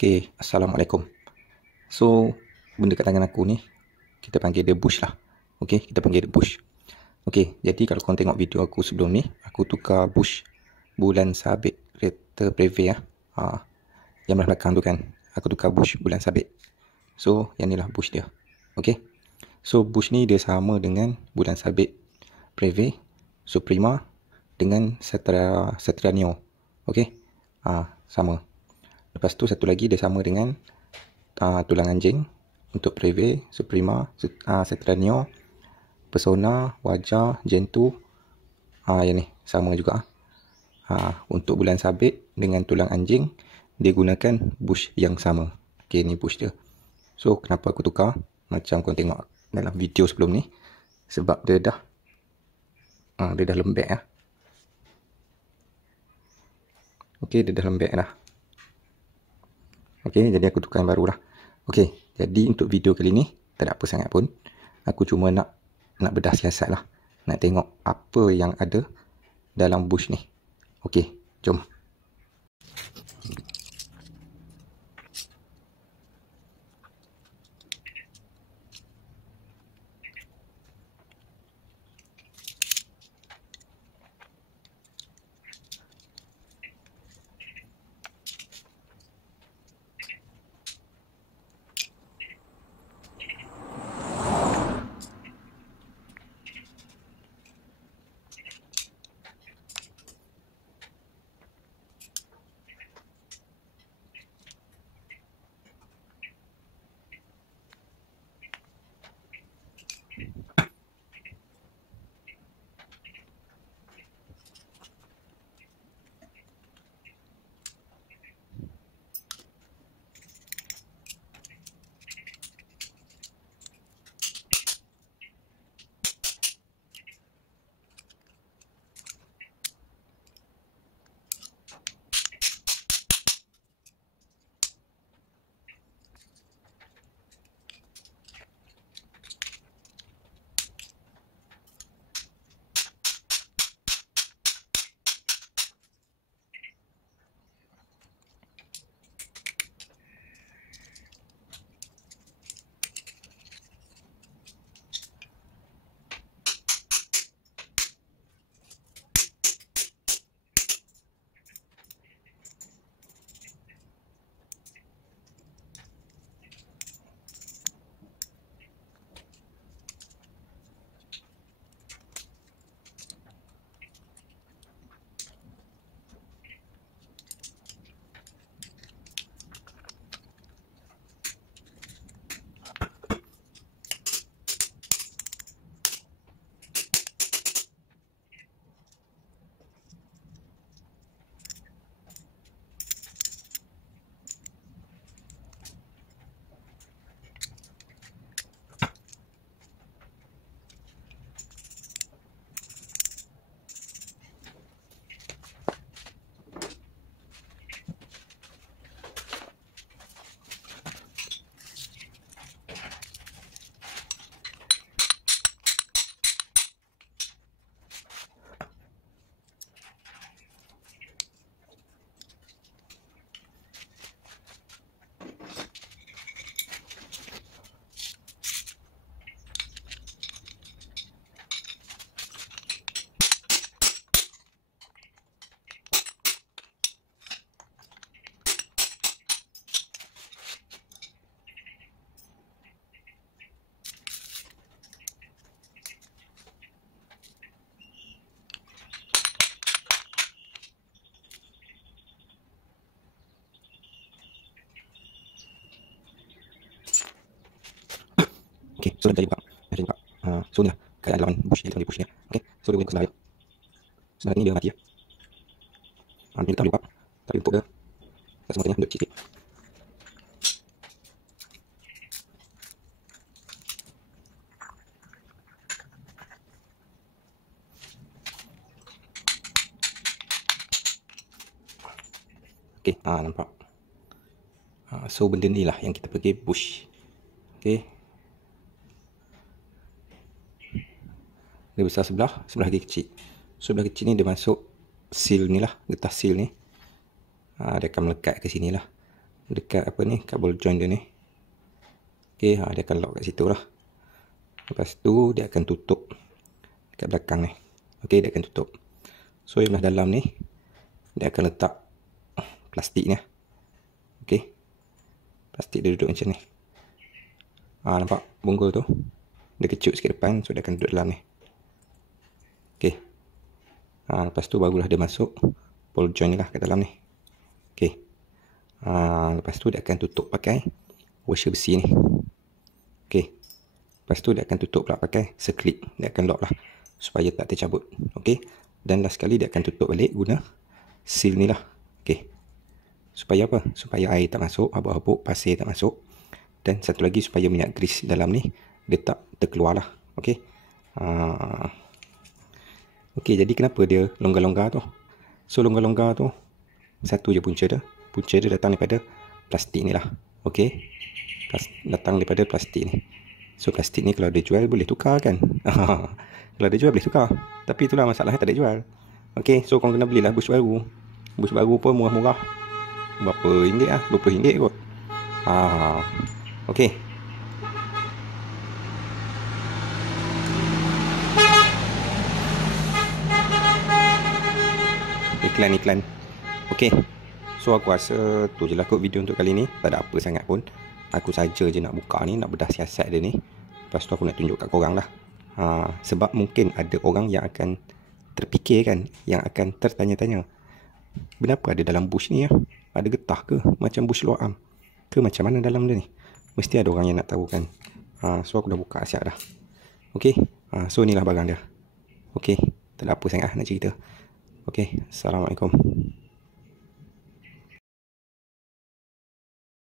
Okey, Assalamualaikum. So, benda kat tangan aku ni, kita panggil dia bush lah. Okey, kita panggil dia bush. Okey, jadi kalau korang tengok video aku sebelum ni, aku tukar bush bulan sabit kereta Preve lah. Yang belah belakang tu kan, aku tukar bush bulan sabit. So, yang ni lah bush dia. Okey. So, bush ni dia sama dengan bulan sabit Preve, Suprema dengan Setra Neo. Okey. Sama. Lepas tu satu lagi dia sama dengan tulang anjing untuk Preve, Suprema, Setra Neo, Persona, Wajah, Gentoo. Yang ni sama juga. Untuk bulan sabit dengan tulang anjing dia gunakan bush yang sama. Okey, ni bush dia. So kenapa aku tukar macam kau tengok dalam video sebelum ni, sebab dia dah lembek lah. Okey, dia dah lembek dah. Okey, jadi aku tukar yang baru lah. Okey, jadi untuk video kali ni tak ada apa sangat pun. Aku cuma nak bedah siasat lah. Nak tengok apa yang ada dalam bush ni. Okey, jom. Okey, so dah jadi buka. So ni lah keadaan lawan bush ni, bush ni. Okey, so dia guna senar dia. Senar ni dia mati ya. Dia tak boleh buka. Tapi untuk dia tak semua tengah duduk sikit. Okey, nampak. So benda ni lah yang kita panggil bush. Okey. Dia besar sebelah lagi kecil. So sebelah kecil ni dia masuk seal ni lah, getah seal ni. Dia akan melekat ke sini lah. dekat apa ni, kat ball joint dia ni. Okey, dia akan lock kat situ lah. Lepas tu dia akan tutup kat belakang ni. Okey, dia akan tutup. So yang dalam ni dia akan letak plastik ni. Okey. Plastik dia duduk macam ni. Nampak bonggol tu? Dia kecut sikit depan, so dia akan duduk dalam ni. Okey. Lepas tu barulah dia masuk ball joint ni lah kat dalam ni. Okey. Lepas tu dia akan tutup pakai washer besi ni. Okey. Lepas tu dia akan tutup pula pakai seklip. Dia akan lock lah supaya tak tercabut. Okey. Dan last sekali dia akan tutup balik guna seal ni lah. Okey. Supaya apa? Supaya air tak masuk, habuk-habuk, pasir tak masuk. Dan satu lagi supaya minyak grease dalam ni dia tak terkeluar lah. Okey. Okey, jadi kenapa dia longgar-longgar tu? So longgar-longgar tu satu je punca dia. Punca dia datang daripada plastik ni lah. Okey. Datang daripada plastik ni. So plastik ni kalau dia jual boleh tukar kan? Kalau dia jual boleh tukar. Tapi itulah masalahnya, tak ada jual. Okey, so korang kena belilah bush baru. Bush baru pun murah-murah. Berapa ringgit lah? RM20 kot. Okey. Iklan. Okey. So aku rasa tu je lah kot video untuk kali ni. Tak ada apa sangat pun. Aku saja je nak buka ni, nak bedah siasat dia ni. Lepas tu aku nak tunjuk kat korang lah. Sebab mungkin ada orang yang akan terfikir kan, yang akan tertanya-tanya, kenapa ada dalam bush ni ya? Ada getah ke? Macam bush luar arm ke macam mana dalam dia ni? Mesti ada orang yang nak tahu kan. So aku dah buka siap dah. Okey. So inilah barang dia. Okey. Tak ada apa sangat nak cerita. Okey. Assalamualaikum.